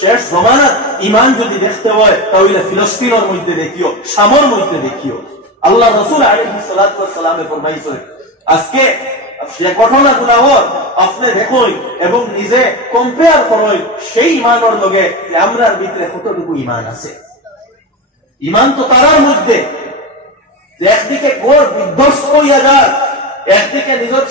শেষ জমানাত ইমান যদি দেখতে হয় তাহলে ফিলিস্তিনের মধ্যে দেখিও, শামর মধ্যে দেখিও। আল্লাহ রাসূল আলাইহিস সালাতু ওয়াস সালামে ফরমাইছে আজকে সে ঘটনাগুলো আপনি দেখুন এবং নিজে কম্পেয়ার করুন সেই ইমানের লগে যে আমরার ভিতরে কতটুকু ইমান আছে। ইমান তো তারার মধ্যে যে একদিকে গোর বিধ্বস্ত হইয়া যান, একদিকে নিজের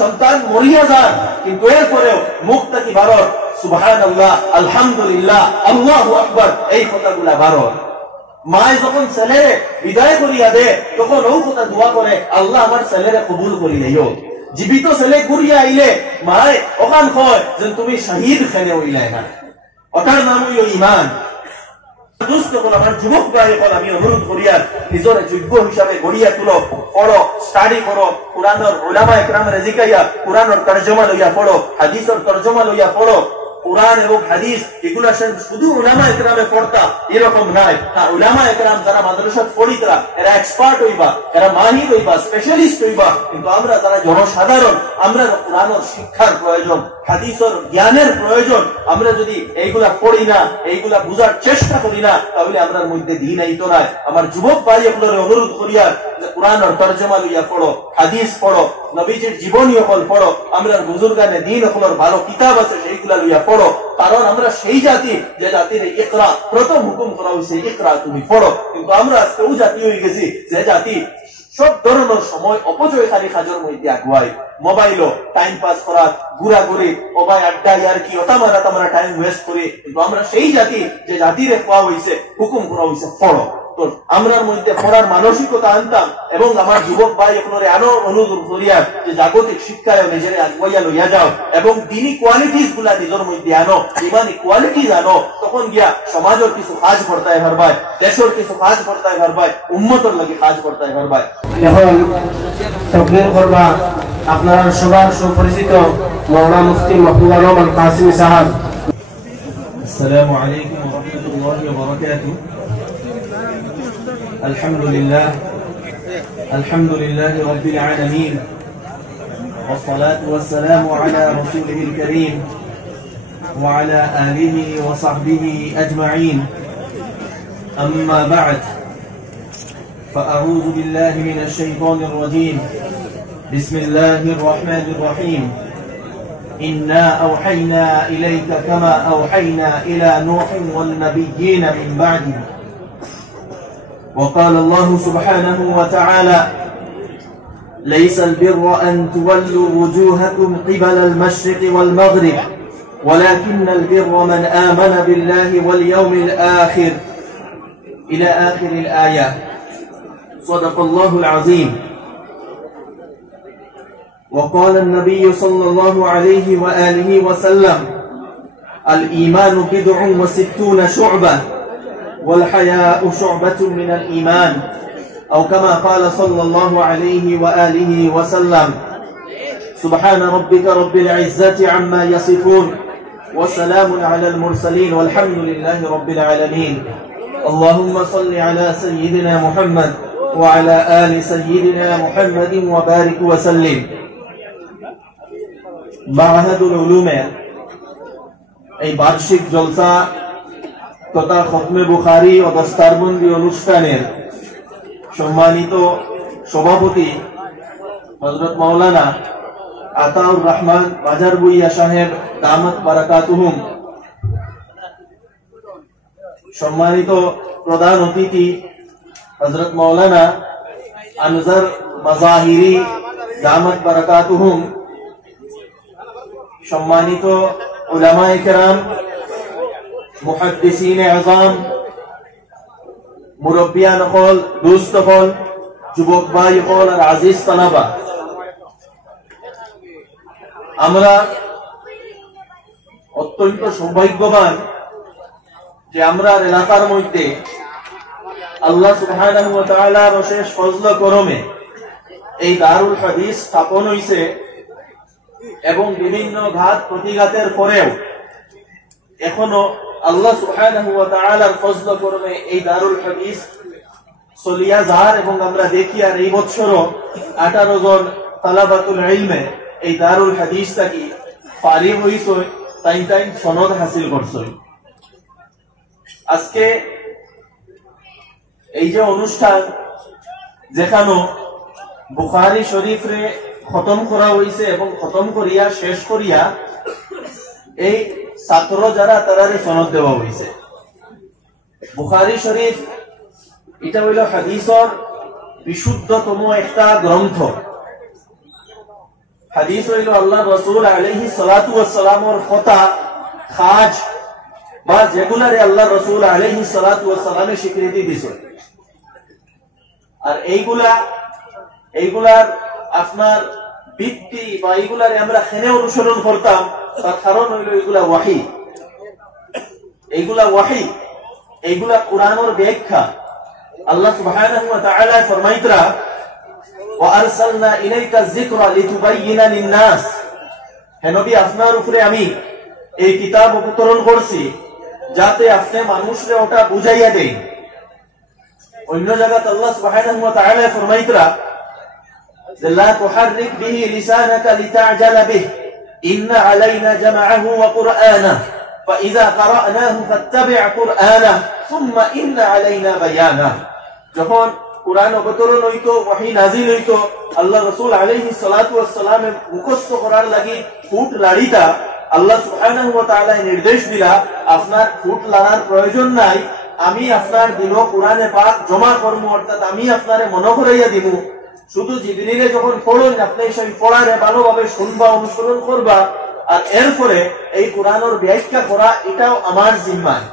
সন্তান মরিয়া যান, কিন্তু এরপরেও মুখ থেকে ভারত সুবহানাল্লাহ, আলহামদুলিল্লাহ, আল্লাহু আকবার এই কথাগুলা ভারত। মায় যখন ছেলেরে বিদায় করিয়া দে তখন ও কথা দোয়া করে, আল্লাহ আমার ছেলেরে কবুল করি নেইও। জীবিত ছেলে ঘুরিয়া আইলে মায় ওখান হয় যে তুমি শহীদ খেলে হইলাই না, ওটার নাম হইল ইমান। আমার যুবক ভাই হল আমি অনুরোধ করিয়া নিজের যোগ্য হিসাবে গড়িয়া তুলো, পড়ো, স্টাডি করো, কোরআনের উলামা ইকরামের জিকাইয়া কোরআনের তরজমা লইয়া পড়ো, হাদিসের তরজমা লইয়া পড়ো। কোরআন এবং হাদিস এগুলা শুধু উলামা ইকরামে পড়তা এরকম নাই। হ্যাঁ, উলামা ইকরাম যারা মাদ্রাসাত পড়িতরা এরা এক্সপার্ট হইবা, এরা মাহির হইবা, স্পেশালিস্ট হইবা, কিন্তু আমরা যারা জনসাধারণ আমরা কোরআনের শিক্ষার প্রয়োজন, হাদিসের জ্ঞানের প্রয়োজন। আমরা যদি এইগুলা পড়ি না, এইগুলা বুঝার চেষ্টা করি না, তাহলে আমরার মধ্যে দিন আইতো না। আমার যুবক ভাই আপনার অনুরোধ করিয়া কোরআনের তরজমা লইয়া পড়ো, হাদিস পড়ো, নবীজির জীবনী হল পড়ো, আমরা বুজুর্গানে দিন হলের ভালো কিতাব আছে সেইগুলা লইয়া পড়ো। কারণ আমরা সেই জাতি যে জাতির ইকরা প্রথম হুকুম করা হয়েছে, ইকরা তুমি পড়ো। কিন্তু আমরা আজকে ও জাতি হয়ে গেছি যে জাতি সব ধরনের সময় অপচয়কারী কাজের মধ্যে আগুয়ায়, মোবাইলও টাইম পাস করা, ঘুরাঘুরি, ওবাই আড্ডা আর কি ওটামারা টাইম ওয়েস্ট করি। কিন্তু আমরা সেই জাতি যে জাতিরে পাওয়া হয়েছে হুকুম করা হয়েছে পড়ো। তো আমরার মধ্যে পড়ার মানসিকতা আনতাম এবং আমার যুবক ভাই আপনার আরো অনুরোধ করিয়া যে জাগতিক শিক্ষায় নিজের আগুয়াইয়া লইয়া যাও এবং দিনী কোয়ালিটিস গুলা নিজের মধ্যে আনো, ইমানি কোয়ালিটিস আনো। তখন গিয়া সমাজের কিছু কাজ করতে পারবাই, দেশের কিছু কাজ করতে পারবাই, উম্মতের লাগি কাজ করতে পারবাই। এখন তাকবীর করবা আপনারা সবার সুপরিচিত মাওলানা মুফতি মাহবুব আলম আল কাসিমি সাহেব। আসসালামু আলাইকুম ওয়া রাহমাতুল্লাহি ওয়া বারাকাতুহু। আলহামদুলিল্লাহ রাব্বিল আলামিন ওয়াস সালাতু ওয়াস সালামু আলা রাসূলিল কারীম ওয়া আলা আলিহি ওয়া সাহবিহি আজমাইন। আম্মা বা'দ, فأعوذ بالله من الشيطان الرجيم. بسم الله الرحمن الرحيم. إنا أوحينا إليك كما أوحينا إلى نوح والنبيين من بعده. وقال الله سبحانه وتعالى: ليس البر أن تولوا وجوهكم قبل المشرق والمغرب ولكن البر من آمن بالله واليوم الآخر إلى آخر الآية. صدق الله العظيم. وقال النبي صلى الله عليه وآله وسلم: الإيمان بضع وستون شعبة والحياء شعبة من الإيمان، أو كما قال صلى الله عليه وآله وسلم. سبحان ربك رب العزة عما يصفون وسلام على المرسلين والحمد لله رب العالمين. اللهم صل على سيدنا محمد وعلى آل سيدنا محمد وبارك وسلم. মাআহাদুল উলুমের এই বার্ষিক জলসা তথা খতমে বুখারী ও দস্তারবন্দি অনুষ্ঠানের সম্মানিত সভাপতি হযরত মাওলানা আতাউর রহমান বাজার বুইয়া সাহেব দামাত বারাকাতুহুম, সম্মানিত প্রধান অতিথি হযরত মাওলানা আনজার মাজাহিরি দামাত বারাকাতুহুম, সম্মানিত উলামায়ে কেরাম, মুহাদ্দিসিনে আযম, মুরব্বিয়ান হল, দোস্ত হল, যুবক ভাই হল আর আজিজ তালাবা, আমরা অত্যন্ত সৌভাগ্যবান যে আমরা এলাকার মধ্যে আল্লাহ সুবহানাহু ওয়া তাআলার অশেষ ফজল করমে এই দারুল হাদিস স্থাপন হইছে এবং বিভিন্ন ঘাত প্রতিঘাতের পরেও এখনো আল্লাহ সুবহানাহু ওয়া তাআলার ফজল করমে এই দারুল হাদিস চলিয়া যার এবং আমরা দেখি আর এই বছরও 18 জন তালাবাতুল ইলমে এই দারুল হাদিস থাকি ফারিগ হইছে তাই তাই সনদ হাসিল করছই। আজকে এই যে অনুষ্ঠান যেখানে বুখারী শরীফ রে খতম করা হইছে এবং খতম করিয়া শেষ করিয়া এই ছাত্র যারা তারারে সনদ দেওয়া হইছে। বুখারী শরীফ এটা হইল হাদিসর বিশুদ্ধতম একটা গ্রন্থ। হাদিস হইল আল্লাহ রাসূল আলাইহিস সালাতু ওয়াস সালামের কথা খাজ বা যেগুলারে আল্লাহ রাসূল আলাইহিস সালাতু ওয়াস সালামে স্বীকৃতি দিয়েছেন। আর এইগুলার আপনার ভিত্তি বা এইগুলারে আমরা খেনে অনুসরণ করতাম, তার কারণ হইল এইগুলা ওয়াহী। এইগুলা কুরআনের ব্যাখ্যা। আল্লাহ সুবহানাহু ওয়া তাআলা ফরমাইতরা ওয়া আরসালনা ইলাইকা যিকরা লিতুবাইয়িনা লিন-নাস, হে নবী আপনার উপরে আমি এই কিতাব অবতরণ করছি যাতে আপনি মানুষকে ওটা বুঝাইয়া দেন। অন্য জায়গাতে আল্লাহ সুবহানাহু ওয়া তাআলা ফরমাইতরা লা তুহাররিক বিহি লিসানাকা লিতা'জালা বিহি ইন্না আলাইনা জামআহু ওয়া কুরআনাহু فإذا قرأناه فاتبع قرآنه ثم إن علينا بيانه। যখন কুরআন অবতরণ হইতো, ওহী নাযিল হইতো, আল্লাহ রাসূল আলাইহিস সালাতু ওয়াস সালামে মুখস্থ করার লাগি ফুট লাড়িতা আল্লাহ সুবহানাহু ওয়া তাআলা নির্দেশ দিলা আপনার ফুট লাড়ার প্রয়োজন নাই, আমি আপনার দিল কুরআনে পাক জমা করব, অর্থাৎ আমি আপনারে মনে করাইয়া দিব। শুধু জিবরিলে যখন পড়ুন আপনি সেই পড়ারে ভালোভাবে শুনবা, অনুসরণ করবা, আর এরপরে এই কুরআনের ব্যাখ্যা করা এটাও আমার জিম্মায়।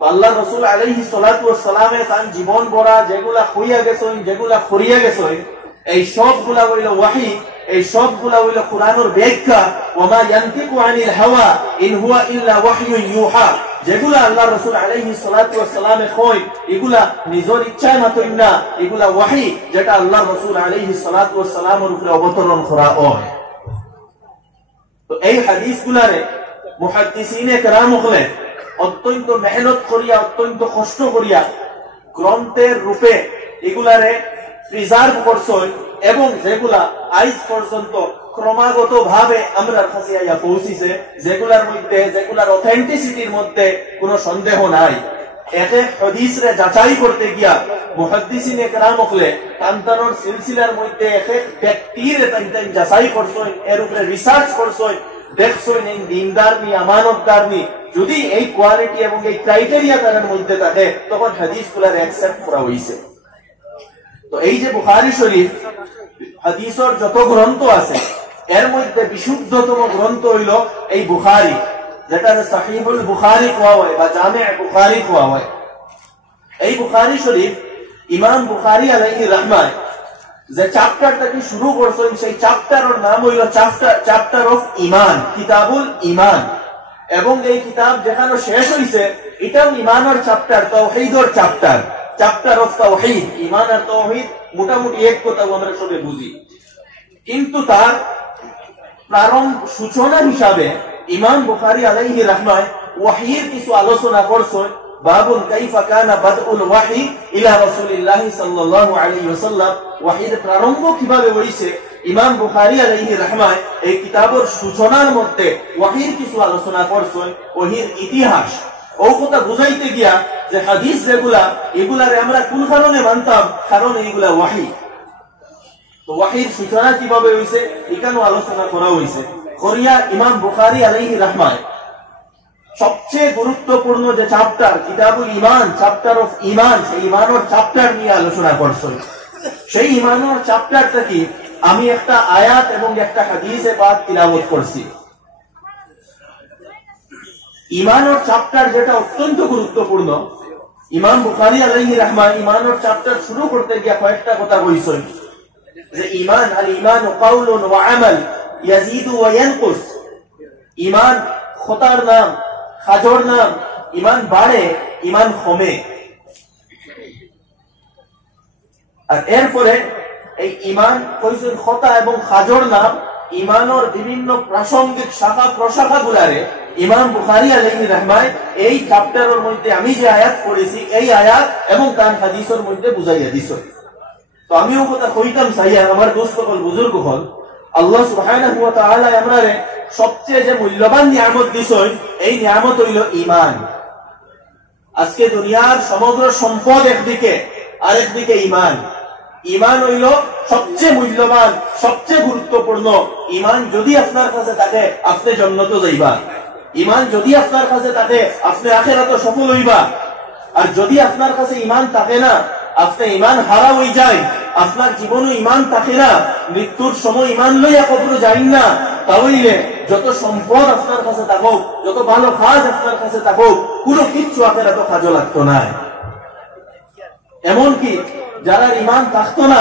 আল্লাহ রাসূল আলাইহিস সালাতু ওয়াস সালামে তার জীবন ভরা যেগুলা হইয়া গেছেন, যেগুলা করিয়া গেছেন, এই সবগুলা হইল ওয়াহী, এই সবগুলা হইল কুরআনের ব্যাখ্যা। ওমা ইয়ানতিকু আনিল হাওয়া ইন হুয়া ইল্লা ওয়াহয়ুন ইউহা, যেগুলা আল্লাহ রাসূল আলাইহিস সালাতু ওয়াস সালামে কই এগুলা নিজের ইচ্ছায় মাতই না, এগুলা ওয়াহী যেটা আল্লাহ রাসূল আলাইহিস সালাতু ওয়াস সালামের উপরে অবতরণ করা হয়। তো এই হাদিসগুলারে মুহাদ্দিসিনে কেরাম হলে অত্যন্ত মেহনত করিয়া, অত্যন্ত কষ্ট করিয়া গ্রন্থের রূপে এগুলারে প্রিজার্ভ করছেন এবং যেগুলা আজ পর্যন্ত ক্রমাগত ভাবে আমরা কাছে আইয়া পৌঁছিছে, যেগুলার অথেন্টিসিটির মধ্যে কোনো সন্দেহ নাই। একে হাদিসরে যাচাই করতে গিয়া মুহাদ্দিসিনে কেরাম হলে তান্তানোর সিলসিলার মধ্যে এক ব্যক্তির তাই যাচাই করছেন, এর উপরে রিসার্চ করছেন, দেখছেন এই দিনদার নি আমানতদার নি, যদি এই কোয়ালিটি এবং এই ক্রাইটেরিয়া তার মধ্যে থাকে তখন হাদিসগুলার অ্যাকসেপ্ট করা হইছে। তো এই যে বুখারী শরীফ হাদিসের যত গ্রন্থ আছে এর মধ্যে বিশুদ্ধতম গ্রন্থ হইল এই বুখারী, যেটা সহিহুল বুখারী কোয়া হয় বা জামে' বুখারী কোয়া হয়। এই বুখারী শরীফ ইমাম বুখারী আলাইহির রাহমাত যে চ্যাপ্টারটাকে শুরু করছেন সেই চ্যাপ্টারের নাম হইল চ্যাপ্টার অফ ঈমান, কিতাবুল ঈমান। এবং এই কিতাব যেখানে শেষ হইছে এটাও ঈমানের চ্যাপ্টার, তাওহীদের চ্যাপ্টার অফ তাওহীদ। ঈমান আর তাওহীদ মোটামুটি এক কথা আমরা সবাই বুঝি, কিন্তু তার প্রারম্ভ সূচনা হিসাবে ইমাম বুখারী আলাইহি রাহমাত ওয়াহীর কিছু আলোচনা করছেন। বাবুন কাইফা কানা বাদউল ওয়াহী ইলা রাসূলিল্লাহ সাল্লাল্লাহু আলাইহি ওয়াসাল্লাম, ওয়াহীর প্রারম্ভ কিভাবে হইছে ইমাম বুখারী আলাইহি রাহমাত এই কিতাবের সূচনার মধ্যে ওয়াহীর কিছু আলোচনা করছেন, ওয়াহীর ইতিহাস। ও কথা বুঝাইতে গিয়া যে হাদিস যেগুলা এগুলারে আমরা কোন কারণে মানতাম, কারণ এইগুলা ওয়াহী। তো ওয়াহীর সূচনা কিভাবে হইছে এখানেও আলোচনা করা হইছে। করিয়া ইমাম বুখারী আলাইহি রাহমাত সবচেয়ে গুরুত্বপূর্ণ যে চ্যাপ্টার কিতাবুল ঈমান, চ্যাপ্টার অফ ঈমান, সেই ঈমানের চ্যাপ্টার নিয়ে আলোচনা করছেন। সেই ঈমানের চ্যাপ্টারটা কি আমি একটা আয়াত এবং একটা হাদিসে পাক তিলাওয়াত করছি। ঈমানের চ্যাপ্টার যেটা অত্যন্ত গুরুত্বপূর্ণ, ইমাম বুখারী আলাইহি রাহমাত ঈমানের চ্যাপ্টার শুরু করতে গিয়ে কয়েকটা কথা কইছেন যে ঈমান আল ঈমান কাউলুন ওয়া আমাল ইয়াজিদু ওয়া ইয়ানকুস। ঈমান খতার নাম, খাজর নাম, ঈমান বাড়ে, ঈমান কমে। আর এরপরে এই ঈমান কইছেন খতা এবং খাজর নাম ঈমানের বিভিন্ন প্রাসঙ্গিক শাখা প্রশাখা গুলারে ইমাম বুখারী আলাইহি রাহমাত এই চ্যাপ্টারের মধ্যে আমি যে আয়াত পড়েছি এই আয়াত এবং তার হাদিসের মধ্যে বুঝাইয়া দিছেন। তো আমিও কথা কইতাম চাই, আমার দোস্ত হল বুজুর্গ হল আল্লাহ সুবহানাহু ওয়া তাআলা আমরারে সবচেয়ে যে মূল্যবান নিয়ামত দিছেন, এই নিয়ামত হইল ঈমান। আজকে দুনিয়ার সমগ্র সম্পদ একদিকে, আরেকদিকে ঈমান। ঈমান হইল সবচেয়ে মূল্যবান, সবচেয়ে গুরুত্বপূর্ণ। ঈমান যদি আপনার কাছে থাকে, আপনি জান্নাতে যাইবা। ঈমান যদি আপনার কাছে থাকে, আপনি আখিরাতে সফল হইবা। আর যদি আপনার কাছে ঈমান থাকে না, আপনি ঈমান হারা হয়ে যায়, আপনার জীবনে ঈমান থাকে না, মৃত্যুর সময় ঈমান লইয়া কবরে যাই না, তাহলে যত সম্পদ আপনার কাছে থাকুক, যত ভালো কাজ আপনার কাছে থাকুক, কোনো কিচ্ছু আখিরাতে কাজে লাগতো না। এমনকি যারা ঈমান থাকতো না,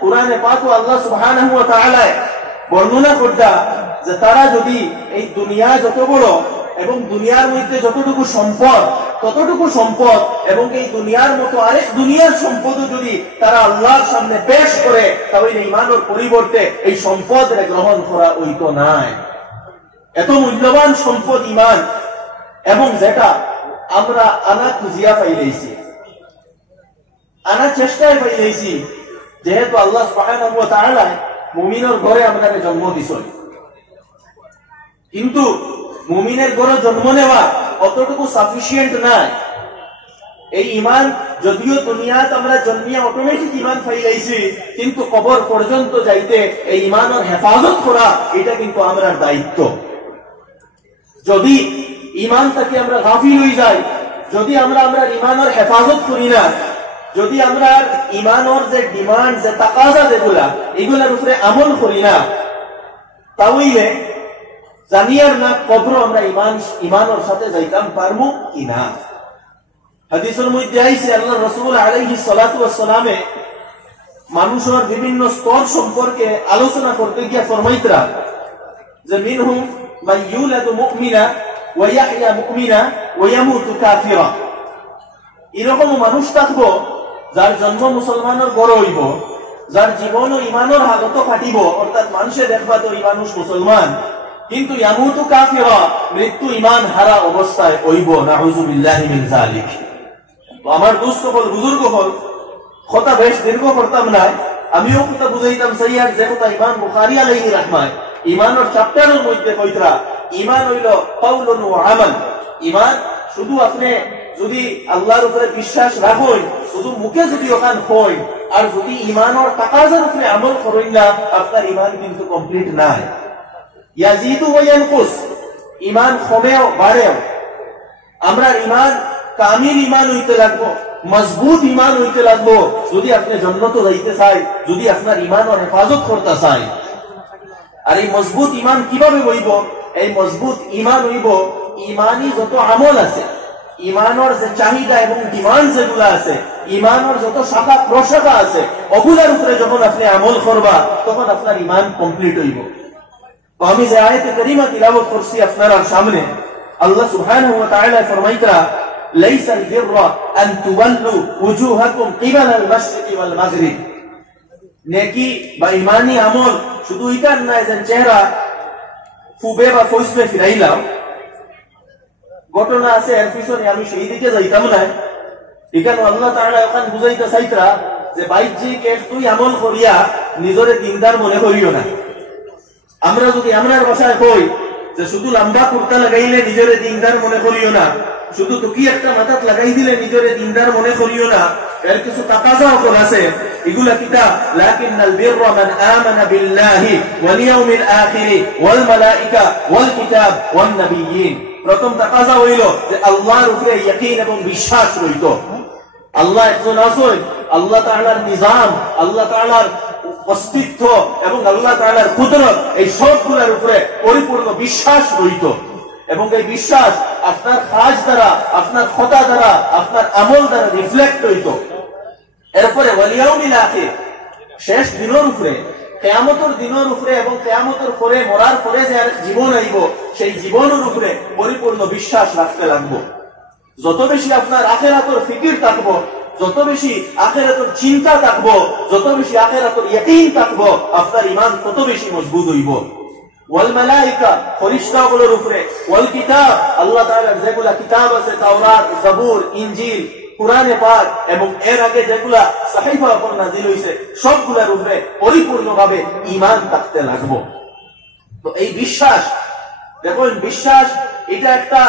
কোরআনে পাক আল্লাহ সুবহানাহু ওয়া তাআলা বর্ণনা করতা যে তারা যদি এই দুনিয়া যত বড় এবং দুনিয়ার মধ্যে যতটুকু সম্পদ, ততটুকু সম্পদ এবং এই দুনিয়ার মতো আরেক দুনিয়ার সম্পদও যদি তারা আল্লাহর সামনে পেশ করে, তাহলে ঈমানের পরিবর্তে এই সম্পদ গ্রহণ করা হইতো না। এত মূল্যবান সম্পদ ঈমান, এবং যেটা আমরা আনা খুঁজিয়া পাইলেছি, আনা চেষ্টায় পাইলেছি, যেহেতু আল্লাহ সুবহানাহু ওয়া তাআলা মুমিনের ঘরে আমাদের জন্ম দিছেন। কিন্তু মুমিনের ঘরে জন্ম নেওয়া অতটুকু সাফিসিয়েন্ট না। এই ঈমান যদিও দুনিয়াতে আমরা জন্মিয়া অটোমেটিক ঈমান পাইলাইছি, কিন্তু কবর পর্যন্ত যাইতে এই ঈমানের হেফাজত করা এটা কিন্তু আমাদের দায়িত্ব। যদি ঈমান থেকে আমরা গাফিল হয়ে যাই, যদি আমরা ঈমানের হেফাজত করি না, যদি আমরা ঈমানের যে ডিমান্ড, যে তাকাজা যেগুলা, এগুলার উপরে আমল করি না, তাহলে জানিয়ার না কবর আমরা ঈমানের সাথে যাইতাম পারবো কিনা। হাদিসের মধ্যে আইছে আল্লাহ রাসূল আলাইহিস সালাতু ওয়াস সালামে মানুষের বিভিন্ন স্তর সম্পর্কে আলোচনা করতে গিয়ে ফরমাইতরা যে মিনহুম মান ইউলাদু মুমিনা ওয়া ইয়াহইয়া মুমিনা ওয়া ইয়ামুতু কাফিরা। এরকম মানুষ থাকবো যার জন্ম মুসলমানের ঘরে হইব, যার জীবন ও ঈমানের হালত কাটিব, অর্থাৎ মানুষে দেখবা তো এই মানুষ মুসলমান, কিন্তু ইয়ামুতু কাফিরা, মৃত্যু ঈমান হারা অবস্থায় হইব। নাউযু বিল্লাহি মিন যালিক। তো আমার দোস্ত হল, বুজুর্গ হল, কথা বেশ দীর্ঘ করতাম না, আমিও কথা বুঝাইতাম সহিয়ার যে কথা ইমাম বুখারী আলাইহি রাহমাত ঈমানের চ্যাপ্টারের মধ্যে কইতরা, ঈমান হইল কাউলুন ওয়া আমাল। ঈমান শুধু আপনি যদি আল্লাহর উপরে বিশ্বাস রাখেন, শুধু মুখে যদি ওখান হই, আর যদি ঈমানের তাকাজার উপরে আমল করেন না, আপনার ঈমান কিন্তু কমপ্লিট নাই। ইয়াজিদু ওয়া ইয়ানকুস, ঈমান কমেও বাড়েও। আমরা ঈমান কামিল ঈমান হইতে লাগবো, মজবুত ঈমান হইতে লাগবো, যদি আপনি জান্নাতে যাইতে চাই, যদি আপনার ঈমানের হেফাজত করতে চাই। আর এই মজবুত ঈমান কিভাবে হইব? এই মজবুত ঈমান হইব ঈমানি যত আমল আছে, ঈমানের যে চাহিদা এবং ডিমান্ড যেগুলো আছে, ঈমানের যত শাখা প্রশাখা আছে, ওগুলার উপরে যখন আপনি আমল করবা, তখন আপনার ঈমান কমপ্লিট হইব। তো আমি যে আয়াতে কারিমা তিলাওয়াত করছি আপনার সামনে, আল্লাহ সুবহানাহু ওয়া তাআলা ফরমাইতরা লাইসা আল বিররা আন তুওয়াল্লু ওজুহাকুম কিবালা আল মাশরিকি ওয়াল মাগরিব। নেকি বা ঈমানি আমল শুধু এটা না যে চেহারা ফুবে বা ফইসবে ফিরাইলাম। ঘটনা আছে, এর পিছনে আমি সেই দিকে যাইতাম না। এখানে আল্লাহ তাআলা ওখান বুঝাইতে চাইতরা যে বাইজিক তুই আমল করিয়া নিজরে দিনদার মনে করিও না। আমরা যদি আমরার ভাষায় কই যে শুধু লম্বা কুর্তা লাগাইলে নিজরে দিনদার মনে করিও না, শুধু টুকি একটা মাথাত লাগাই দিলে নিজরে দিনদার মনে করিও না, এর কিছু তাকাজা হল আছে। এগুলা কিতা? লাকিন্নাল বিররা মান আমানা বিল্লাহি ওয়াল ইয়াউমিল আখির ওয়াল মালাইকা ওয়াল কিতাব ওয়ান নাবিয়্যিন। প্রথম তাকাজা হইল যে আল্লাহর উপরে ইয়াকিন এবং বিশ্বাস রইত। আল্লাহ একজন আছেন, আল্লাহ তাআলার নিজাম, আল্লাহ তাআলার অস্তিত্ব এবং আল্লাহ তাআলার কুদরত, এই সবগুলোর উপরে পরিপূর্ণ বিশ্বাস রইত। এবং এই বিশ্বাস আপনার কাজ দ্বারা, আপনার কথা দ্বারা, আপনার আমল দ্বারা রিফ্লেক্ট হইত। এরপরে ওয়াল ইয়াউমিল আখির, শেষ দিনের উপরে, কিয়ামতের দিনের উপরে এবং কিয়ামতের পরে মরার পরে যে আরেক জীবন আইব, সেই জীবনের উপরে পরিপূর্ণ বিশ্বাস রাখতে লাগবো। যত বেশি আপনার আখিরাতের ফিকির থাকবো, যত বেশি আখিরাতের চিন্তা থাকবো, যত বেশি আখিরাতের ইয়াকিন থাকবো, আপনার ঈমান তত বেশি মজবুত হইব। ওয়াল মালাইকা, ফেরেশতাগুলোর উপরে, ওয়াল কিতাব, আল্লাহ তাআলার যেগুলা কিতাব আছে, তাওরাত, জাবুর, ইনজিল, কুরআনে পাক এবং এর আগে যেগুলা সাহিফা উপর নাযিল হইছে সবগুলোর উপরে পরিপূর্ণভাবে ঈমান থাকতে লাগবে। তো এই বিশ্বাস, দেখুন বিশ্বাস এটা একটা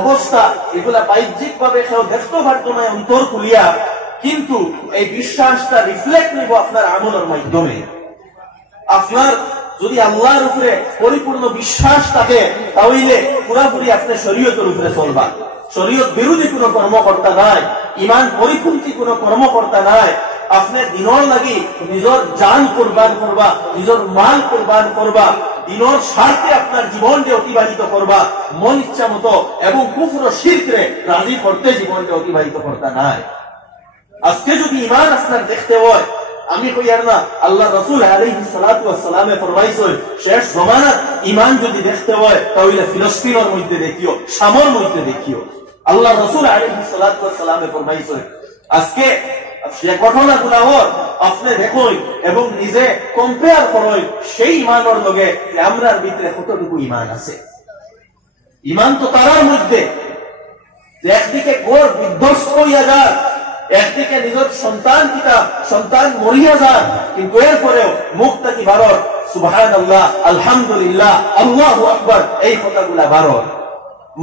অবস্থা, এগুলা বাহ্যিক ভাবে কেউ দেখতে পারতো না অন্তর খুলিয়া, কিন্তু এই বিশ্বাসটা রিফ্লেক্ট নিব আপনার আমলের মাধ্যমে। আপনার যদি আল্লাহর উপরে পরিপূর্ণ বিশ্বাস থাকে তাহলে পুরাপুরি আপনি শরীয়তের উপরে চলবা। শরীয়ত বিরোধী কোন কর্মকর্তা নাই, ইমান পরিপন্থী কোন কর্মকর্তা নাই। আপনি দিনের লাগি নিজের জান কোরবান করবা, নিজের মাল কোরবান করবা, দিনের স্বার্থে আপনার জীবনকে অতিবাহিত করবা মন ইচ্ছা মতো, এবং কুফর ও শিরকে রাজি করতে জীবনকে অতিবাহিত করতে নাই। আজকে যদি ইমান আপনার দেখতে হয়, আমি কই আর না, আল্লাহ রাসূল আলাইহিস সালাতু ওয়াস সালামে ফরমাইছেন শেষ জামানাত ইমান যদি দেখতে হয় তাহলে ফিলিস্তিনের মধ্যে দেখিও, শামের মধ্যে দেখিও। আল্লাহ রাসূল আলাইহিস সালাতু ওয়াস সালামে ফরমাইছেন আজকে সে ঘটনাগুলো আপনি দেখুন এবং নিজে কম্পেয়ার করুন সেই ইমানের লগে যে আমরার ভিতরে কতটুকু ইমান আছে। ইমান তো তারার মধ্যে যে একদিকে গোর বিধ্বস্ত হইয়া যায়, একদিকে নিজের সন্তান মরিয়া যান, কিন্তু এরপরেও মুখ থাকি বারর সুবহানাল্লাহ, আলহামদুলিল্লাহ, আল্লাহু আকবার এই কথাগুলা বারর।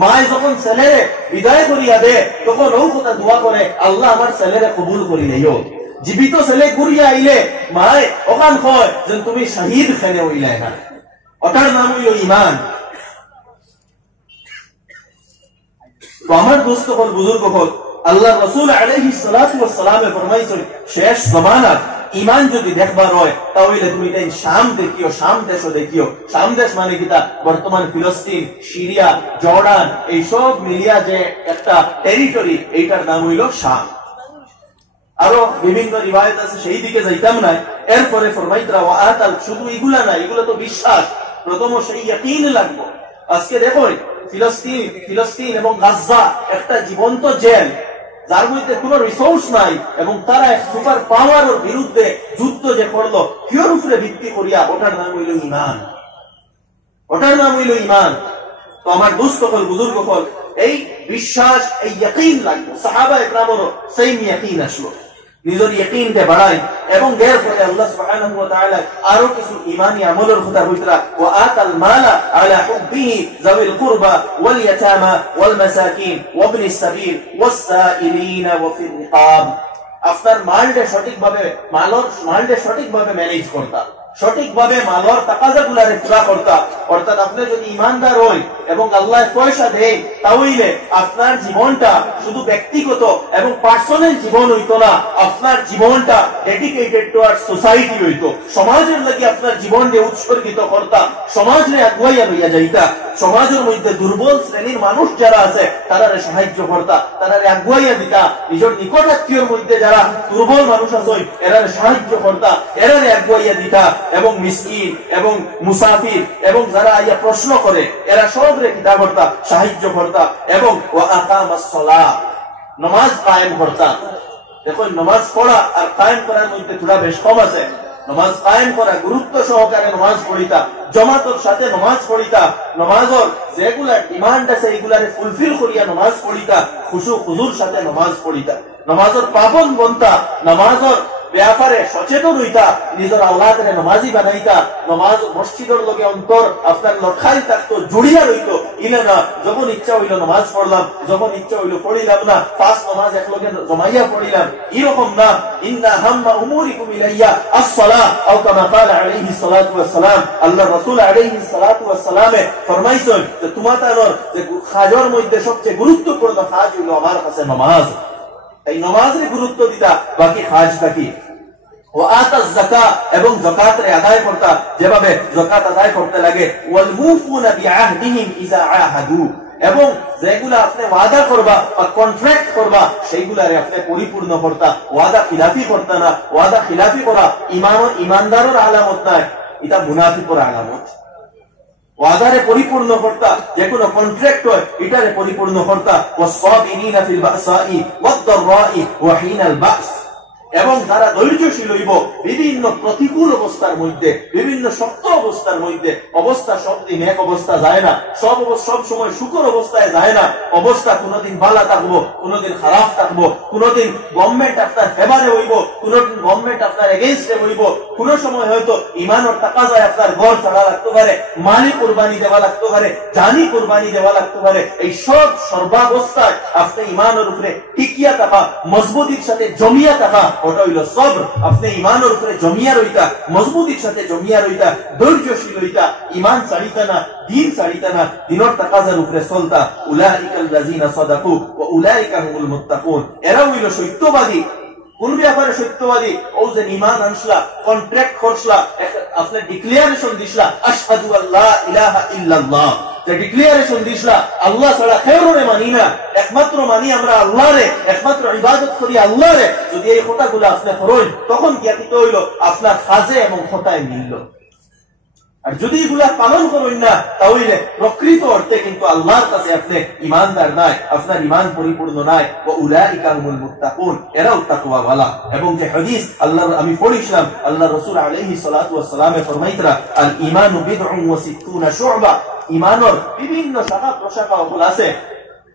মায় যখন ছেলেরে বিদায় করিয়া দে তখন ও কথা দোয়া করে, আল্লাহ আমার ছেলেরে কবুল করি নেইও। জীবিত ছেলে ঘুরিয়া আইলে মায় ওখান কয় যে তুমি শহীদ খেলে হইলাই না, ওটার নাম হইল ইমান। তো আমার দোস্ত হল, বুজুর্গ হল, আল্লাহ রাসূল আলাইহিস সালাতু ওয়াস সালামে ফরমাইছেন শেষ জামানাত ইমান যদি দেখবার হয় তাহলে তুমি তাই শাম দেখিও, শাম দেশও দেখিও। শাম দেশ মানে কিতা? বর্তমান ফিলিস্তিন, সিরিয়া, জর্ডান এই সব মিলিয়া যে একটা টেরিটরি, এইটার নাম হইল শাম। আরো বিভিন্ন রিওয়ায়াত আছে, সেই দিকে যাইতাম না। এরপরে ফরমাইতরা ওয়া আতাল, শুধু এগুলা না, এগুলো তো বিশ্বাস, প্রথম সেই ইয়াকিন লাগবে। আজকে দেখো ফিলিস্তিন এবং গাজা একটা জীবন্ত জেল, যার মধ্যে কোন রিসোর্স নাই, এবং তারা এক সুপার পাওয়ারের বিরুদ্ধে যুদ্ধ যে করলো কিওর উপরে ভিত্তি করিয়া, ওটার নাম হইল ইমান, ওটার নাম হইল ইমান। তো আমার দোস্ত হল, বুজুর্গ হল, এই বিশ্বাস, এই ইয়াকিন লাগবে। সাহাবা ইকরামেরও সেই ইয়াকিন আসলো, নিজের ইয়াকিনকে বাড়াই, এবং এর ফলে আল্লাহ সুবহানাহু ওয়া তাআলা আরো কিছু ঈমানি আমলের কথা কইতরা, ওয়া আতাল মালা আলা হুব্বিহি যাবিল কুরবা ওয়াল ইয়াতামা ওয়াল মাসাকিন ওয়া ইবনিস সাবিল ওয়াস সাইলিনা ওয়া ফির রিকাব। আপনার মালকে সঠিকভাবে ম্যানেজ করতা, সঠিকভাবে মালর তাকাজাগুলারে পুরা করতা। অর্থাৎ আপনি যদি ইমানদার হই এবং আল্লাহ পয়সা দেয় তাহলে আপনার জীবনটা শুধু ব্যক্তিগত এবং পার্সোনাল জীবন হইতো না, আপনার জীবনটা ডেডিকেটেড টুয়ার্ডস সোসাইটি হইতো। সমাজের লাগি আপনার জীবনকে উৎসর্গিত করতা, সমাজে আগুয়াইয়া লইয়া যাইতা। সমাজের মধ্যে দুর্বল শ্রেণীর মানুষ যারা আছে তারারে সাহায্য করতা, তারারে আগুয়াইয়া দিতা। নিজের নিকট আত্মীয়র মধ্যে যারা দুর্বল মানুষ আছে এরারে সাহায্য করতা, এরারে আগুয়াইয়া দিতা। এবং মিসকিন এবং মুসাফির এবং যারা আইয়া প্রশ্ন করে এরা সবরে কিতা করতা, সাহায্য করতা। এবং ওয়া আকামাস সালাহ, নামাজ কায়েম করতা। দেখুন, নামাজ পড়া আর কায়েম করার মধ্যে থোড়া বেশ কম আছে। নামাজ কায়েম করা, গুরুত্ব সহকারে নামাজ পড়িতা, জামাতের সাথে নামাজ পড়িতা, নামাজের যেগুলা ডিমান্ড আছে এগুলারে ফুলফিল করিয়া নামাজ পড়িতা, খুশু খুজুর সাথে নামাজ পড়িতা, নামাজের পাবন বনতা, নামাজের ব্যাপারে সচেতন হইতা, নিজের আওলাদরে নামাজি বানাইতা, নামাজ মসজিদের লগে অন্তর আপনার লখাই থাকতো, জুড়িয়া রইত। ইলে না যখন ইচ্ছা হইল নামাজ পড়লাম, যখন ইচ্ছা হইল পড়িলাম না, পাঁচ নামাজ একলগে জমাইয়া পড়িলাম, এরকম না। ইন্না হাম্মা উমুরিকুম ইলাইয়া আস-সালাহ আও কামা ক্বালা আলাইহিস সালাতু ওয়াস সালাম। আল্লাহ রাসূল আলাইহিস সালাতু ওয়াস সালামে ফরমাইছেন যে তোমাদের যে কাজের মধ্যে সবচেয়ে গুরুত্বপূর্ণ কাজ হইল আমার কাছে নামাজ। এই নামাজের গুরুত্ব দিতা, বাকি কাজ থাকি। ওয়া আতাজ যাকাত, এবং যাকাতের আদায় করতা, যেভাবে যাকাত আদায় করতে লাগে। ওয়াল মুফুনা বিআহদিহিম ইযা আহাদু, এবং যেগুলা আপনি ওয়াদা করবা বা কন্ট্রাক্ট করবা সেইগুলারে আপনি পরিপূর্ণ করতা, ওয়াদা খিলাফি করতা না। ওয়াদা খিলাফি করা ইমানদারের আলামত নাই, এটা মুনাফিকের আলামত। ওয়াদারে পরিপূর্ণ করতা, যে কোনো কন্ট্রাক্ট হয় এটারে পরিপূর্ণ করতা। ওয়াস-সাবিরিনা ফিল বাসাই ওয়াদ-দাররাই ওয়া হিনাল বাস, এবং যারা ধৈর্যশীল হইব বিভিন্ন প্রতিকূল অবস্থার মধ্যে, বিভিন্ন শক্ত অবস্থার মধ্যে, অবস্থা সব দিন এক অবস্থা যায় না, সব সময় সুখর অবস্থায় যায় না, অবস্থা কোনোদিন ভালো থাকবো, কোনোদিন খারাপ থাকবো, কোনোদিন গভর্নমেন্ট আপনার ফেভারে হইব, কোনোদিন গভর্নমেন্ট আপনার এগেইনস্টে হইব, কোন সময় হয়তো ইমানের টাকা যায় আপনার ঘর ছাড়া লাগতে পারে, মালি কোরবানি দেওয়া লাগতে পারে, জানি কোরবানি দেওয়া লাগতে পারে। এই সব সর্বাবস্থায় আপনি ইমানের উপরে টিকিয়া থাকা, মজবুতির সাথে জমিয়া থাকা, ওটা হইল সবর। আপনি ইমানের উপরে জমিয়া রইতা, মজবুতির সাথে জমিয়া রইতা, ধৈর্যশীল হইতা, ইমান ছাড়িতা না, দিন ছাড়িতা না, দিনের তাকাজার উপরে চলতা। উলাইকাল লাযিনা সাদাকু ওয়া উলাইকা হুমুল মুত্তাকুন। এরা হইল সত্যবাদী। কোন ব্যাপারে সত্যবাদী? ও যে ইমান আনসলা, কন্ট্রাক্ট করছলা, আপনি ডিক্লারেশন দিছলা আশহাদু আল্লা ইলাহা ইল্লাল্লাহ, যে ডিক্লারেশন দিছলা আল্লাহ ছাড়া কেউরে মানি না, একমাত্র মানি আমরা আল্লাহরে, একমাত্র ইবাদত করি আল্লাহরে। যদি এই কথাগুলো আপনি করেন তখন জ্ঞাতিত হইল আপনার কাজে এবং কথায় মিলল। আর যদি এগুলা পালন করেন না তাহলে প্রকৃত অর্থে কিন্তু আল্লাহর কাছে আপনি ইমানদার নাই, আপনার ইমান পরিপূর্ণ নাই। ওয়া উলাইকা হুমুল মুত্তাকুন, এরাও তাকওয়াওয়ালা। এবং যে হাদিস আল্লাহ আমি পড়িছিলাম, আল্লাহ রাসূল আলাইহিস সালাতু ওয়াস সালামে ফরমাইতরা আল ঈমানু বিদউন ওয়া সিত্তুনা শু'বা, ঈমানের বিভিন্ন শাখা প্রশাখা আছে,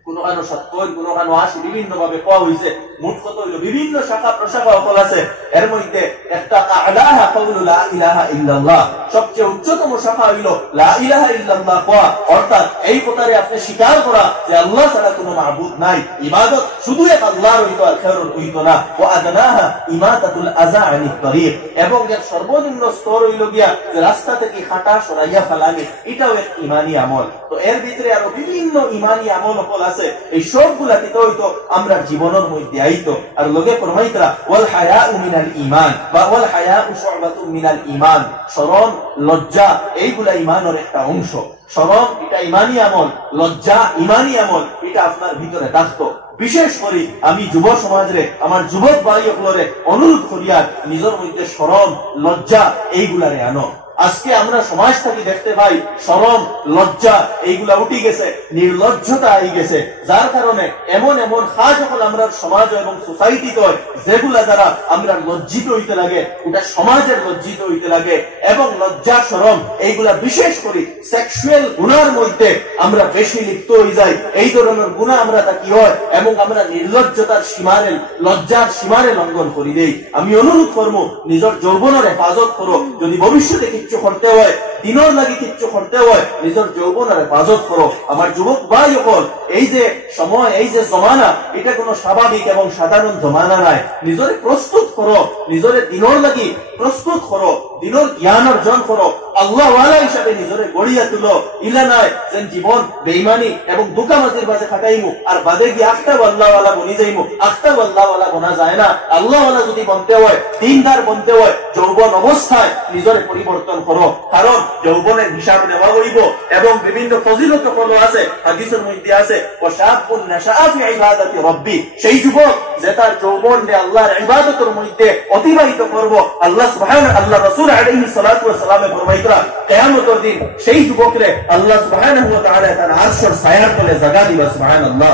কোনখানো 70, কোনখানো 80, বিভিন্ন ভাবে কোয়া হইছে। মোট কত হইল বিভিন্ন শাখা প্রশাখা আছে। এর মধ্যে একটা আ'লাহা কাউলু লা ইলাহা ইল্লাল্লাহ, সবচেয়ে উচ্চতম শাখা হইল লা ইলাহা ইল্লাল্লাহ কোয়া, অর্থাৎ এই কথারে আপনি স্বীকার করা যে আল্লাহ ছাড়া কোনো মাবুদ নাই, ইবাদত শুধু এক আল্লাহর হইতো আর কারোর হইতো না। ওয়া আদনাহা ইমাতাতুল আযা আনিত তরিক, এবং এর সর্বনিম্ন স্তর হইল গিয়া যে রাস্তা থেকে কাঁটা সরাইয়া ফেলানি, এটাও এক ঈমানি আমল। তো এর ভিতরে আরো বিভিন্ন ঈমানি আমল হল আছে। এই সবগুলা কি হইতো আমরা জীবনের মধ্যে আইতো। আর লোকে ফরমাইতরা ওয়াল হায়াউ মিনাল ঈমান বা ওয়াল হায়াউ শু'বাতুম মিনাল ঈমান, শরম লজ্জা এইগুলা ঈমানের একটা অংশ। শরম এটা ঈমানি আমল, লজ্জা ঈমানি আমল, এটা আপনার ভিতরে থাকতো। বিশেষ করে আমি যুব সমাজরে, আমার যুবক ভাইগুলোরে অনুরোধ করিয়া নিজের মধ্যে শরম লজ্জা এইগুলারে আনো। আজকে আমরা সমাজ থেকে দেখতে পাই শরম লজ্জা এইগুলা উঠে গেছে, নির্লজ্জতা আই গেছে, যার কারণে এমন এমন কাজ যখন আমরা সমাজ এবং সোসাইটিতে যেগুলা দ্বারা আমরা লজ্জিত হইতে লাগে, ওটা সমাজের লজ্জিত হইতে লাগে। এবং লজ্জা শরম এইগুলা বিশেষ করে সেক্সুয়াল গুনার মধ্যে আমরা বেশি লিপ্ত হয়ে যাই। এই ধরনের গুনাহ আমরা তা কি হয় এবং আমরা নির্লজ্জতার সীমারে, লজ্জার সীমারে লঙ্ঘন করি দেই। আমি অনুরোধ করবো নিজের যৌবনের হেফাজত করো। যদি ভবিষ্যতে কিচ্ছু করতে হয়, দিনের লাগি কিচ্ছু করতে হয়, নিজের যৌবনের হেফাজত করো। আমার যুবক ভাই হল, এই যে সময়, এই যে জমানা, এটা কোনো স্বাভাবিক এবং সাধারণ জমানা নাই। নিজরে প্রস্তুত করো, নিজরে দিনের লাগি প্রস্তুত করো, দিনের জ্ঞান অর্জন করো, আল্লাহ ওয়ালা হিসাবে নিজরে গড়িয়া তুলো। ইলা নাই যে জীবন বেঈমানি এবং দুকামাজির বাজে খাটাইমু আর বাদে গিয়ে আখতা আল্লাহ ওয়ালা বনি যাইমু। আখতা আল্লাহ ওয়ালা বনা যায় না। আল্লাহ ওয়ালা যদি বনতে হয়, দিনদার বনতে হয়, যৌবন অবস্থায় নিজরে পরিবর্তন করো। কারণ যৌবনের হিসাব নেওয়া হইব এবং বিভিন্ন ফজিলত হলো আছে, হাদিসের মধ্যে আছে ওয়াশাবুন নাশাআ ফি ইবাদাতি রাব্বি, সেই যুবক যে তার যৌবন দিয়ে আল্লাহর ইবাদতের মধ্যে অতিবাহিত করব। আল্লাহ সুবহানাহু, আল্লাহ রাসূল আলাইহিস সালাতু ওয়াস সালামে ফরমাইতরা কিয়ামতের দিন সেই যুবকরে আল্লাহ সুবহানাহু ওয়া তাআলা তার আরশের ছায়ার তলে জায়গা দিবেন। সুবহানাল্লাহ।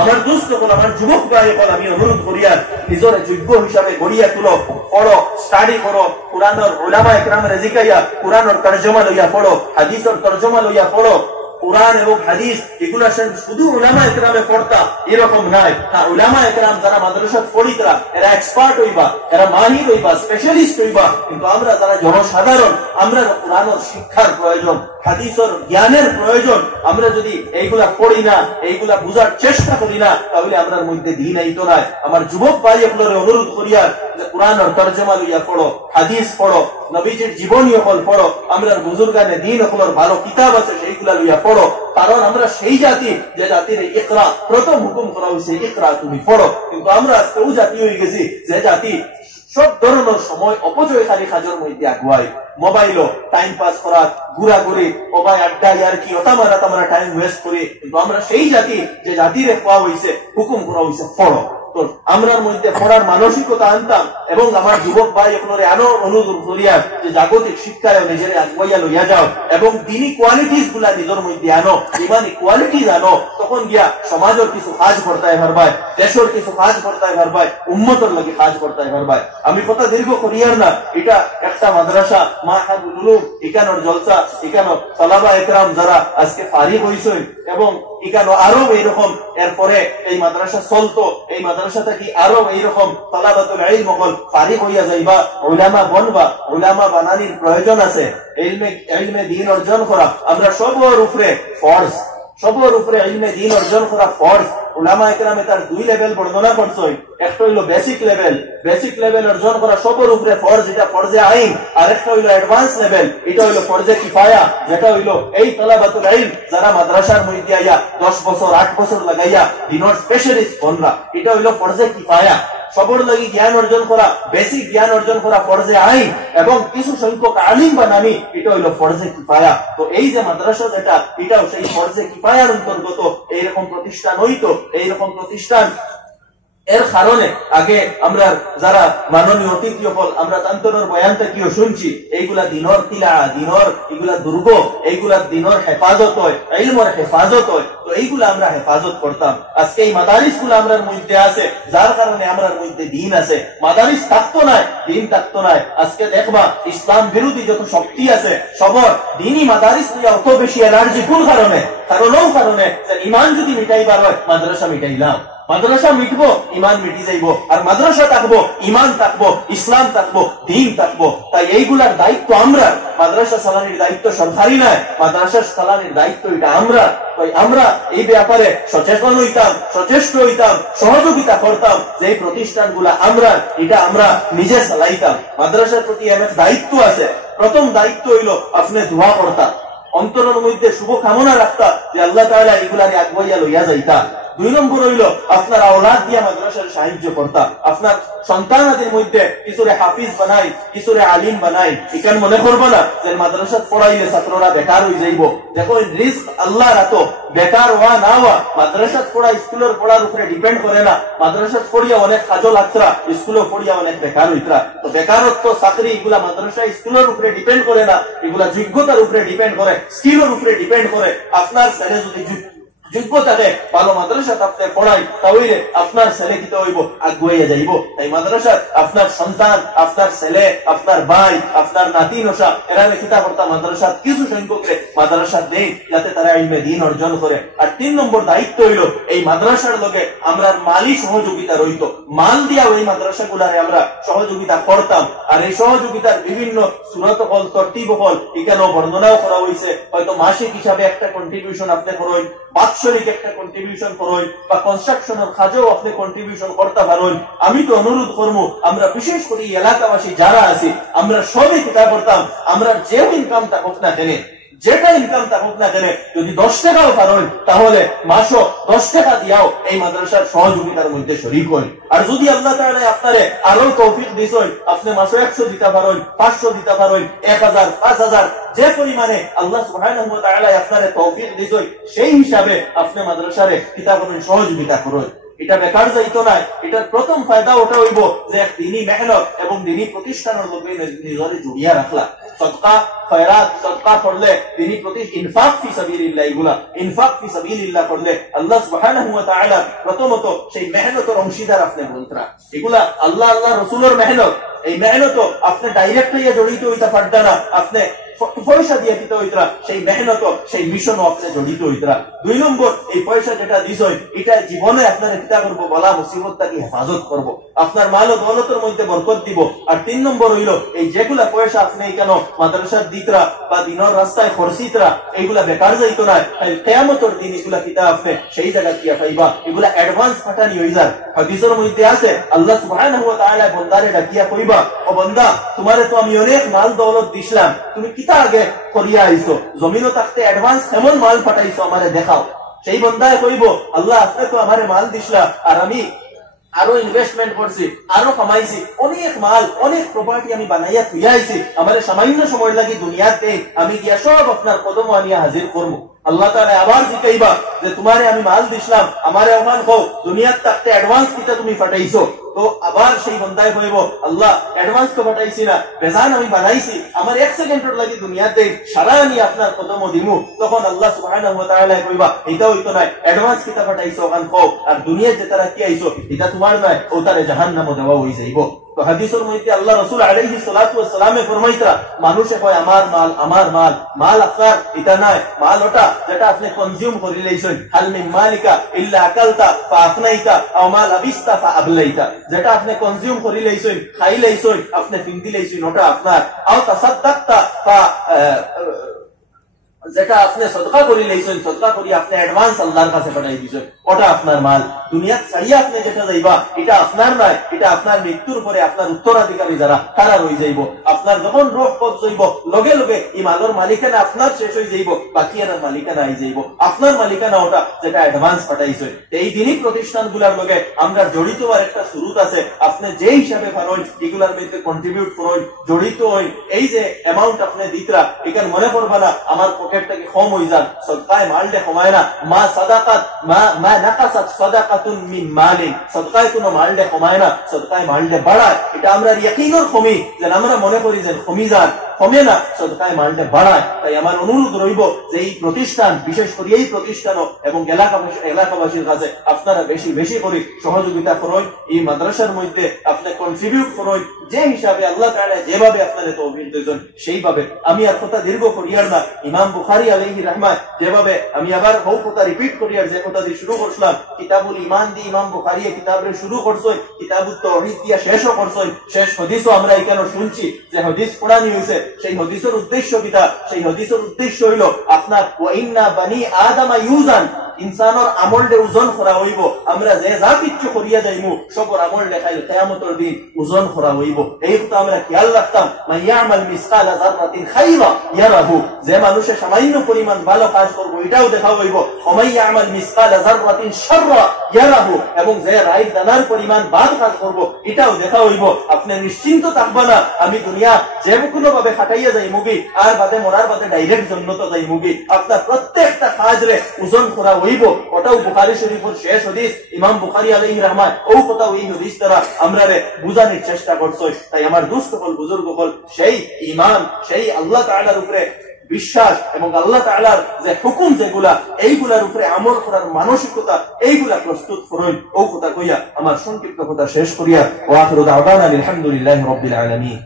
আমার দোস্ত কোন, আমার যুবক ভাই কোন, আমি অনুরোধ করিয়া নিজের যোগ্য হিসাবে গড়িয়া তুলো, পড়ো, স্টাডি করো, কুরআনের উলামা ইকরামের জিকাইয়া কুরআনের তরজমা লইয়া পড়ো, হাদিসের তরজমা লইয়া পড়ো। কুরআন এবং হাদিস এগুলা শুধু উলামা ইকরামে পড়তা এরকম নাই। হ্যাঁ, উলামা ইকরাম যারা মাদ্রাসাত পড়িতরা এরা এক্সপার্ট হইবা, এরা মাহির হইবা, স্পেশালিস্ট হইবা। কিন্তু আমরা যারা জনসাধারণ, আমরা কুরআনের শিক্ষার প্রয়োজন, হাদিসের জ্ঞানের প্রয়োজন। আমরা যদি এইগুলা পড়ি না, এইগুলা বুঝার চেষ্টা করি না, তাহলে আমরার মধ্যে দিন আইতো না। আমার যুবক ভাই আপনাদের অনুরোধ করিয়া যে কুরআনের তরজমা লইয়া পড়ো, হাদিস পড়ো, নবীজির জীবনী হল পড়ো, আমরা বুজুর্গানে দিন হলের ভালো কিতাব আছে সেইগুলা লইয়া পড়ো। কারণ আমরা সেই জাতি যে জাতির ইকরা প্রথম হুকুম করা হয়েছে, ইকরা তুমি পড়ো। কিন্তু আমরা আজকে ও জাতি হয়ে গেছি যে জাতি সব ধরনের সময় অপচয়কারী কাজের মধ্যে আগুয়াই। মোবাইলও টাইম পাস করা, ঘুরাঘুরি, ওবাই আড্ডা, আর কি ওটা টাইম ওয়েস্ট করি। কিন্তু আমরা সেই জাতি যে জাতিরে খোয়া হয়েছে, হুকুম করা হয়েছে পড়ো। তো আমরার মধ্যে পড়ার মানসিকতা আনতাম এবং আমার যুবক ভাই আপনারে আরো অনুরোধ করিয়া যে জাগতিক শিক্ষায় নিজের আগুয়াইয়া লইয়া যাও এবং দিনী কোয়ালিটিস গুলা নিজের মধ্যে আনো, ইমানি কোয়ালিটিস আনো, তখন গিয়া সমাজের কিছু কাজ করতে পারবাই, দেশের কিছু কাজ করতে পারবাই, উম্মতের লাগে কাজ করতে পারবাই। আমি কথা দীর্ঘ করিয়ার না, এটা একটা মাদ্রাসা মাহাদুল উলুম, এখানোর জলসা, এখানো তালাবা একরাম যারা আজকে ফারিগ হইছেন এবং এখানে আরো এইরকম এরপরে এই মাদ্রাসা চলতো, এই মাদ্রাসা থেকে আরো এইরকম তালাবাতুল ইলম হল ফারিগ হইয়া যাইবা, উলামা বনবা, উলামা বানানির প্রয়োজন আছে। ইলমে দ্বীন অর্জন করা আমরা সবার উপরে ফরজ, সবার উপরে ইলমে দ্বীন অর্জন করা ফরজ। উলামা একরামে তার দুই লেভেল বর্ণনা করছেন, একটা হইলো বেসিক লেভেল, বেসিক লেভেল অর্জন করা সবার উপরে ফরজ, এটা ফরজে আইন, আর একটা হইলো অ্যাডভান্স লেভেল, এটা হইলো ফরজে কিফায়া, যেটা হইলো এই তালাবাতুল ইলম যারা মাদ্রাসার মধ্যে আইয়া 10 বছর 8 বছর লাগাইয়া দিনের স্পেশালিস্ট বনরা, এটা হইলো ফরজে কিফায়া। সবর লাগি জ্ঞান অর্জন করা, বেসিক জ্ঞান অর্জন করা ফরজে আইন এবং কিছু সংখ্যক আলিম বানানি, এটা হইলো ফরজে কিফায়া। তো এই যে মাদ্রাসা যেটা, এটাও সেই ফরজে কিফায়ার অন্তর্গত। এইরকম প্রতিষ্ঠান হইতো, এইরকম প্রতিষ্ঠান এর কারণে আগে আমরা যারা মাননীয় অতিথি হল আমরা তান্তরের বয়ানটা কিও শুনছি, এইগুলা দিনর কিলা, দিনর এগুলা দুর্গ, এইগুলা দিনর হেফাজত হয়, ইলমের হেফাজত হয়। তো এইগুলা আমরা হেফাজত করতাম। আজকে এই মাদারিস গুলা আমরার মধ্যে আছে, যার কারণে আমরার মধ্যে দিন আছে। মাদারিস থাকতো না, দিন থাকতো না। আজকে দেখবা ইসলাম বিরোধী যত শক্তি আছে সবর দিনই মাদারিস নিয়ে অত বেশি এনার্জি, কোন কারণে? কারণে যে ইমান যদি মিটাইবার হয় মাদ্রাসা মিটাইলাম, মাদ্রাসা মিটবো ইমান মিটি যাইব, আর মাদ্রাসা থাকবো ইমান থাকবো, ইসলাম থাকবো, দিন থাকবো। তাই এইগুলার দায়িত্ব আমরা, মাদ্রাসা চালানির দায়িত্ব সরকারি নয়, মাদ্রাসা চালানির দায়িত্ব এটা আমরা। তাই আমরা এই ব্যাপারে সচেতন হইতাম, সচেষ্ট হইতাম, সহযোগিতা করতাম যে এই প্রতিষ্ঠানগুলা আমরা, এটা আমরা নিজে চালাইতাম। মাদ্রাসার প্রতি অনেক দায়িত্ব আছে। প্রথম দায়িত্ব হইলো আপনি দোয়া করতাম, অন্তরের মধ্যে শুভ কামনা রাখতা যে আল্লাহ তাআলা এগুলারে আগুয়াইয়া লইয়া যাইতা। 2 নম্বর হইলো আপনার আওলাদ দিয়া মাদ্রাসার সাহায্য করতা, আপনার সন্তানাদের মধ্যে কিছুরে হাফিজ বানাই, কিছুরে আলিম বানাই। এখানে মনে করবো না যে মাদ্রাসা পড়াইলে ছাত্ররা বেকার হয়ে যাইব। দেখো রিস্ক আল্লাহ রাতো, বেকার হওয়া না হওয়া মাদ্রাসা পড়া স্কুলের পড়ার উপরে ডিপেন্ড করে না। মাদ্রাসা পড়িয়া অনেক কাজও লাগতরা, স্কুলে পড়িয়া অনেক বেকার হইতরা। তো বেকারত্ব, চাকরি এগুলা মাদ্রাসা স্কুলের উপরে ডিপেন্ড করে না, এগুলা যোগ্যতার উপরে ডিপেন্ড করে, স্কিলের উপরে ডিপেন্ড করে। আপনার ছেলে যদি যোগ্যতাকে ভালো মাদ্রাসা আপনি পড়াই, তাহলে আপনার ছেলে কি হইব, আগুয়াইয়া যাইব। তাই মাদ্রাসা আপনার সন্তান, আপনার ছেলে, আপনার ভাই, আপনার নাতি নশা এরা কিতা করতা মাদ্রাসা কিছু সংখ্যকরে মাদ্রাসা দেন যাতে তারা ইলমে দ্বীন অর্জন করে। আর 3 নম্বর দায়িত্ব হইল এই মাদ্রাসার লগে আমরা মালি সহযোগিতা রইত, মাল দিয়া ওই মাদ্রাসা গুলারে আমরা সহযোগিতা করতাম। আর এই সহযোগিতার বিভিন্ন সুরত হল, তরতিব হল, এখানেও বর্ণনাও করা হয়েছে। হয়তো মাসিক হিসাবে একটা কন্ট্রিবিউশন আপনি করেন, বাৎসরিক একটা কন্ট্রিবিউশন করেন, বা কনস্ট্রাকশনের কাজেও আপনি কন্ট্রিবিউশন করতে পারেন। আমি তো অনুরোধ করবো আমরা বিশেষ করে এলাকাবাসী যারা আছি আমরা সবই চিন্তা করতাম, আমরা যে ইনকাম থাকুক না কেন, যেটা ইনকাম থাকুক না কেন, যদি 10 টাকাও পারেন তাহলে মাসও 10 টাকা দিয়াও এই মাদ্রাসার সহযোগিতার মধ্যে শরীক হন। আর যদি আল্লাহ তাআলা আপনারে আরো তৌফিক দিছেন, আপনি মাসে 100 দিতে পারেন, 500 দিতে পারেন, 1000, 5000, যে পরিমাণে আল্লাহ সুবহানাহু ওয়া তাআলা আপনারে তৌফিক দিছেন সেই হিসাবে আপনি মাদ্রাসারে কিতাবের সহযোগিতা করেন। এটা বেকার যাইতো না। এটার প্রথম ফায়দা ওটা হইব যে দিনী মেহনত এবং দিনী প্রতিষ্ঠানের লোকে নিজরে জড়িয়া রাখলা। সদকা খয়রাত, সদকা করলে দিনী প্রতি ইনফাক ফি সাবিলিল্লাহ, এগুলা ইনফাক ফি সাবিলিল্লাহ করলে আল্লাহ সুবহানাহু ওয়া তাআলা প্রথমত সেই মেহনতের অংশীদার আপনি বলতরা। এগুলা আল্লাহ রাসূলের মেহনত, এই মেহনত আপনি ডাইরেক্ট হইয়া জড়িত হইতে পারতা না, আপনি পয়সা দিয়ে দিতে হইতরা, সেই মেহনত সেই মিশনও আপনি জড়িত হইতরা। 2 নম্বর এই পয়সা যেটা দিছ এটা জীবনে আপনার কিতা করবো, বলা মুসিবতটাকে হেফাজত করবো, আপনার মাল ও দৌলতের মধ্যে বরকত দিব। আর 3 নম্বর হইল এই যেগুলা পয়সা আপনি কেন মাদ্রাসার দিতরা বা দিনের রাস্তায় খরচিতরা, এইগুলা বেকার যাইতো না। কিয়ামতের দিন এগুলা কিতা আপনি সেই জায়গা কিয়া পাইবা, এগুলা অ্যাডভান্স পাঠানি হই যায়। হাদিসের মধ্যে আছে আল্লাহ সুবহানাহু ওয়া তাআলা বান্দারে ডাকিয়া কইবা, ও বান্দা তোমারে তো আমি অনেক মাল দৌলত দিছিলাম, তুমি কিতা আগে করিয়া আইছো, জমিনও থাকতে অ্যাডভান্স এমন মাল পাঠাইছো আমারে দেখাও। সেই বান্দায় কইব, আল্লাহ আপনি তো আমারে মাল দিছলা, আর আমি আরো ইনভেস্টমেন্ট করছি, আরো কামাইছি, অনেক মাল, অনেক প্রপার্টি আমি বানাইয়া থুইয়া আইছি, আমার সামান্য সময় লাগি দুনিয়াতে আমি গিয়া সব আপনার কদম আনিয়া হাজির করবো। আল্লাহ তাআলা আবার জিকাইবা যে তোমারে আমি মাল দিছিলাম, আমারে ওমান কও দুনিয়ার থাকতে অ্যাডভান্স কিটা তুমি ফাটাইছো। তো আবার সেই বন্দায় হইব, আল্লাহ অ্যাডভান্স তো ফাটাইছি না, বেজান আমি বানাইছি, আমার 1 সেকেন্ডের লাগি দুনিয়াতে সারা আমি আপনার কদম দিমু। তখন আল্লাহ সুবহানাহু ওয়া তাআলা কইবা এটা হইতো না, অ্যাডভান্স কিটা ফাটাইছো ওখান কও, আর দুনিয়া যেটা রাখি আইছো এটা তোমার নয়, ও তারে জাহান্নামে দেওয়া হই যাইব। তো হাদিসের মধ্যে আল্লাহ রাসূল আলাইহিস সালাতু ওয়াস সালামে ফরমাইতা মানুষে কয় আমার মাল, আমার মাল, মাল আপনার এটা নয়, মাল ওটা যেটা আপনি কনজিউম করে লইছেন। হাল মিন মালিকা ইল্লা আকালতা ফা আফনাইতা আও মা লাবিস্তা ফা আবলাইতা, যেটা আপনি কনজিউম করে লইছেন, খাই লইছেন, আপনি ফিন্দি লইছেন, ওটা আপনার। আও তাসাদদাকতা ফা যেটা আপনি সদকা করে লইছেন, সদকা করি আপনি অ্যাডভান্স আল্লাহর কাছে পাঠাই দিয়েছেন, ওটা আপনার মাল। দুনিয়া ছাড়িয়ে আপনি যেটা যাইবা এটা আপনার নয়, এটা আপনার মৃত্যুর পরে আপনার উত্তরাধিকারী যারা তারা রয়ে যাইব। আপনার যখন রোগ পথ যাইব লগে লগে এই মালের মালিকানা আপনার শেষ হয়ে যাইব, বাকি আর মালিকানা আই যাইব, আপনার মালিকানা ওটা যেটা অ্যাডভান্স পাঠাইছে। এই দিনই প্রতিষ্ঠান গুলার লগে আমরা জড়িত হওয়ার একটা সুরুত আছে। আপনি যে হিসাবে পারেন এগুলার মধ্যে কন্ট্রিবিউট করেন, জড়িত হই। এই যে অ্যামাউন্ট আপনি দিতরা এখানে মনে করবা না আমার পকেটটাকে কম হয়ে যান, সদকায় মালটা কমায় না। মা সাদাকাত মা নাকাসাত সাদাকাতুন মিন মালিন, সদকায় কোনো মালটা কমায় না, সদকায় মালটা বাড়ায়। এটা আমরা ইয়াকিনের কমি, যে আমরা মনে করি যে কমি যান, কমে না, সদকায় মালটা বাড়ায়। তাই আমার অনুরোধ রইব যে এই প্রতিষ্ঠান, বিশেষ করে এই প্রতিষ্ঠান এবং এলাকাবাসীর কাছে আপনারা বেশি বেশি করে সহযোগিতা করুন। এই মাদ্রাসার মধ্যে আপনি কন্ট্রিবিউট করুন যে হিসাবে আল্লাহ তাআলা যেভাবে আপনাদের তৌফিক দিয়েছেন সেইভাবে। আমি আর কথা দীর্ঘ করিয়ার না, ইমাম বুখারী আলাইহি রাহমাত যেভাবে, আমি আবার বহু কথা রিপিট করিয়ার যে কথা দিয়ে শুরু করছিলাম, কিতাবুল ঈমান দিয়ে ইমাম বুখারী কিতাবে শুরু করছেন, কিতাবুত তাওহীদ দিয়ে শেষও করছেন। শেষ হাদিসও আমরা এখানে শুনছি যে হাদিস পড়ানি হয়েছে। সেই হাদিসের উদ্দেশ্য কিটা? সেই হাদিসের উদ্দেশ্য হইল আপনার ওয়া ইন্না বানি আদামা ইউজান, ইনসানের আমলটা ওজন করা হইব। আমরা যে যা কিছু করিয়া যাইমু সবর আমল দেখাইল কিয়ামতের দিন ওজন করা হইব। এই কথা আমরা খেয়াল রাখতাম। মান ইয়ামাল মিসকালা যাররাতিন খাইরা ইয়ারাহু, যে মানুষে সামান্য পরিমাণ ভালো কাজ করবে এটাও দেখা হইব। ওয়া মান ইয়ামাল মিসকালা যাররাতিন শাররা ইয়ারাহু, এবং যে রাইট দানার পরিমাণ বাদ কাজ করব এটাও দেখা হইব। আপনি নিশ্চিন্ত থাকবেন না আমি দুনিয়া যে কোনো ভাবে খাটাইয়া যাই মুগি, আর বাদে মরার বাদে ডাইরেক্ট জান্নাত যাই মুগি। আপনার প্রত্যেকটা কাজরে ওজন করা হইব। ওটাও বুখারী শরীফের শেষ হাদিস, ইমাম বুখারী আলাইহি রাহমাত ও কথা ওই হাদিস দ্বারা আমরারে বুঝানোর চেষ্টা করছে। তাই আমার দুস্থ হল, বুজুর্গ হল, সেই ঈমান, সেই আল্লাহ তাআলার উপরে বিশ্বাস এবং আল্লাহ তাআলার যে হুকুম যেগুলা এইগুলার উপরে আমল করার মানসিকতা, এইগুলা প্রস্তুত করুন। ও কথা কইয়া আমার সংক্ষিপ্ত কথা শেষ করিয়া ওয়া আখিরু দাওয়ানা আলহামদুলিল্লাহি রাব্বিল আলামিন।